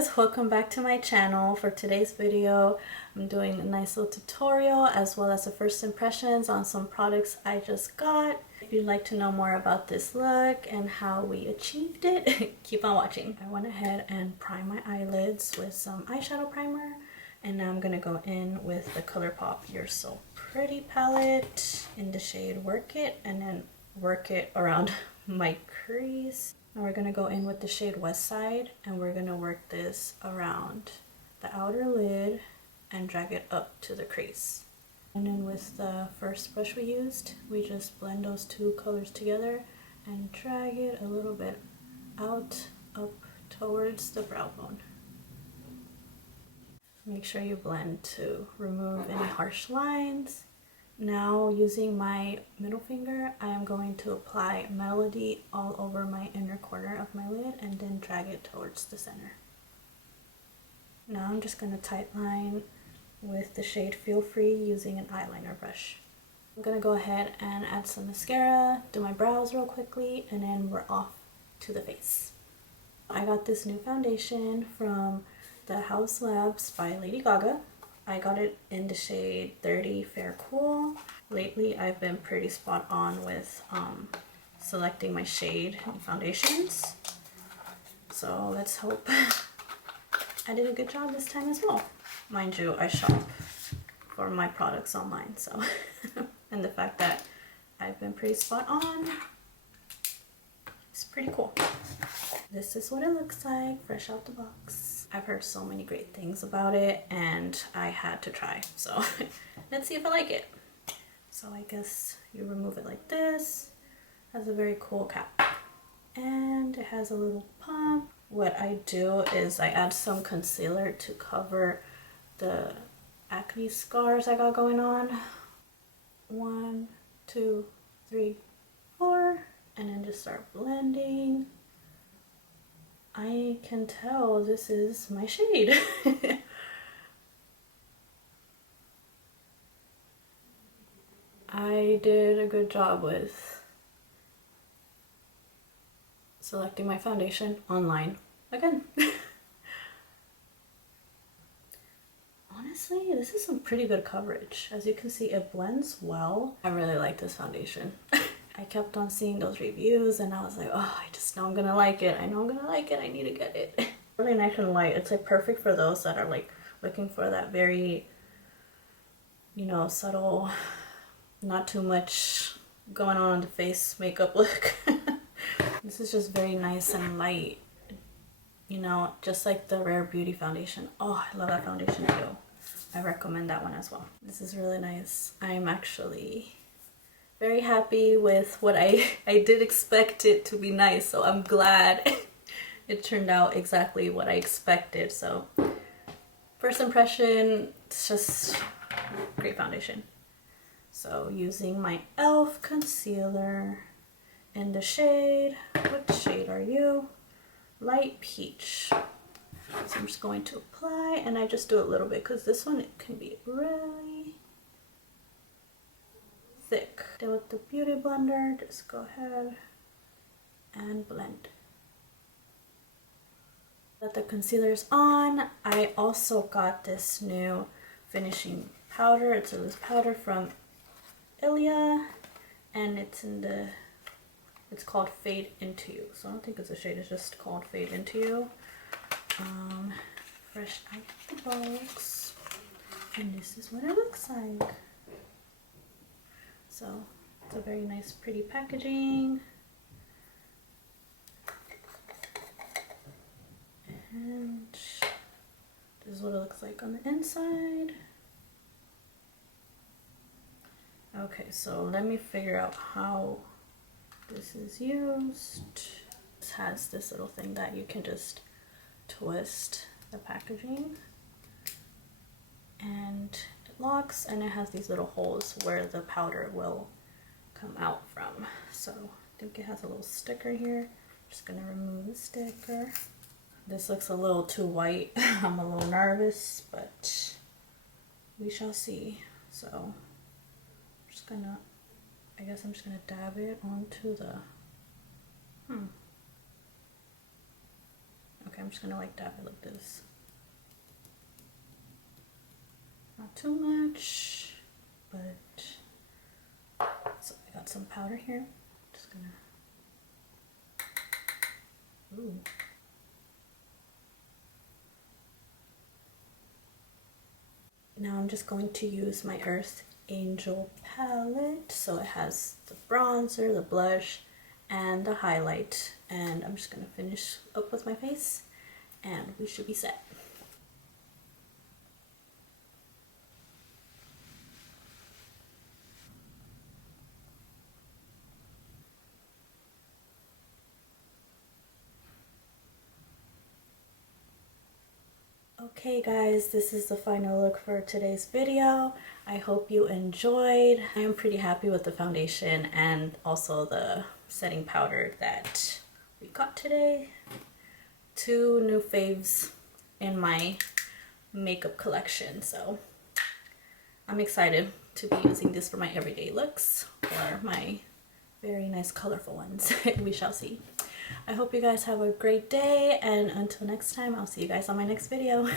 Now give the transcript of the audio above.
guys, welcome back to my channel. For today's video, I'm doing a nice little tutorial as well as the first impressions on some products I just got. If you'd like to know more about this look and how we achieved it, keep on watching. I went ahead and primed my eyelids with some eyeshadow primer, and now I'm gonna go in with the ColourPop You're So Pretty palette in the shade Work It, and then work it around my crease. Now we're gonna go in with the shade West Side, and we're gonna work this around the outer lid and drag it up to the crease. And then with the first brush we used, we just blend those two colors together and drag it a little bit out, up towards the brow bone. Make sure you blend to remove any harsh lines. Now, using my middle finger, I am going to apply Melody all over my inner corner of my lid and then drag it towards the center. Now I'm just going to tight line with the shade Feel Free using an eyeliner brush. I'm going to go ahead and add some mascara, do my brows real quickly, and then we're off to the face. I got this new foundation from the House Labs by Lady Gaga. I got it in the shade 30 Fair Cool. Lately, I've been pretty spot on with selecting my shade and foundations. So let's hope I did a good job this time as well. Mind you, I shop for my products online, so and the fact that I've been pretty spot on, it's pretty cool. This is what it looks like fresh out the box. I've heard so many great things about it and I had to try, so let's see if I like it. So I guess you remove it like this. It has a very cool cap and it has a little pump. What I do is I add some concealer to cover the acne scars I got going on. 1, 2, 3, 4, and then just start blending. I can tell this is my shade. I did a good job with selecting my foundation online again. Honestly, this is some pretty good coverage. As you can see, it blends well. I really like this foundation. I kept on seeing those reviews and I was like, oh, I just know I'm gonna like it. I know I'm gonna like it. I need to get it. Really nice and light. It's like perfect for those that are like looking for that very, you know, subtle, not too much going on the face makeup look. This is just very nice and light. You know, just like the Rare Beauty foundation. Oh, I love that foundation too. I recommend that one as well. This is really nice. I'm actually very happy with what I did expect it to be nice, so I'm glad it turned out exactly what I expected. So first impression, it's just great foundation. So using my e.l.f. concealer in the shade, what shade are you? Light peach. So I'm just going to apply, and I just do a little bit because this one, it can be really thick. Then with the beauty blender, just go ahead and blend. That the concealer's on, I also got this new finishing powder. It's a loose powder from Ilia, and it's called Fade Into You. So I don't think it's a shade, it's just called Fade Into You. Fresh out the box, and this is what it looks like. So it's a very nice, pretty packaging. And this is what it looks like on the inside. Okay, so let me figure out how this is used. This has this little thing that you can just twist the packaging and it locks, and it has these little holes where the powder will come out from. So I think it has a little sticker here. I'm just gonna remove the sticker. This looks a little too white. I'm a little nervous, but we shall see. So I'm just gonna, I guess I'm just gonna dab it onto the, I'm just gonna like dab it like this. Not too much, but so I got some powder here. Just gonna. Ooh. Now I'm just going to use my Earth Angel palette. So it has the bronzer, the blush, and the highlight. And I'm just gonna finish up with my face and we should be set. Okay guys, this is the final look for today's video. I hope you enjoyed. I am pretty happy with the foundation and also the setting powder that we got today. 2 new faves in my makeup collection, so I'm excited to be using this for my everyday looks or my very nice colorful ones. We shall see. I hope you guys have a great day, and until next time, I'll see you guys on my next video.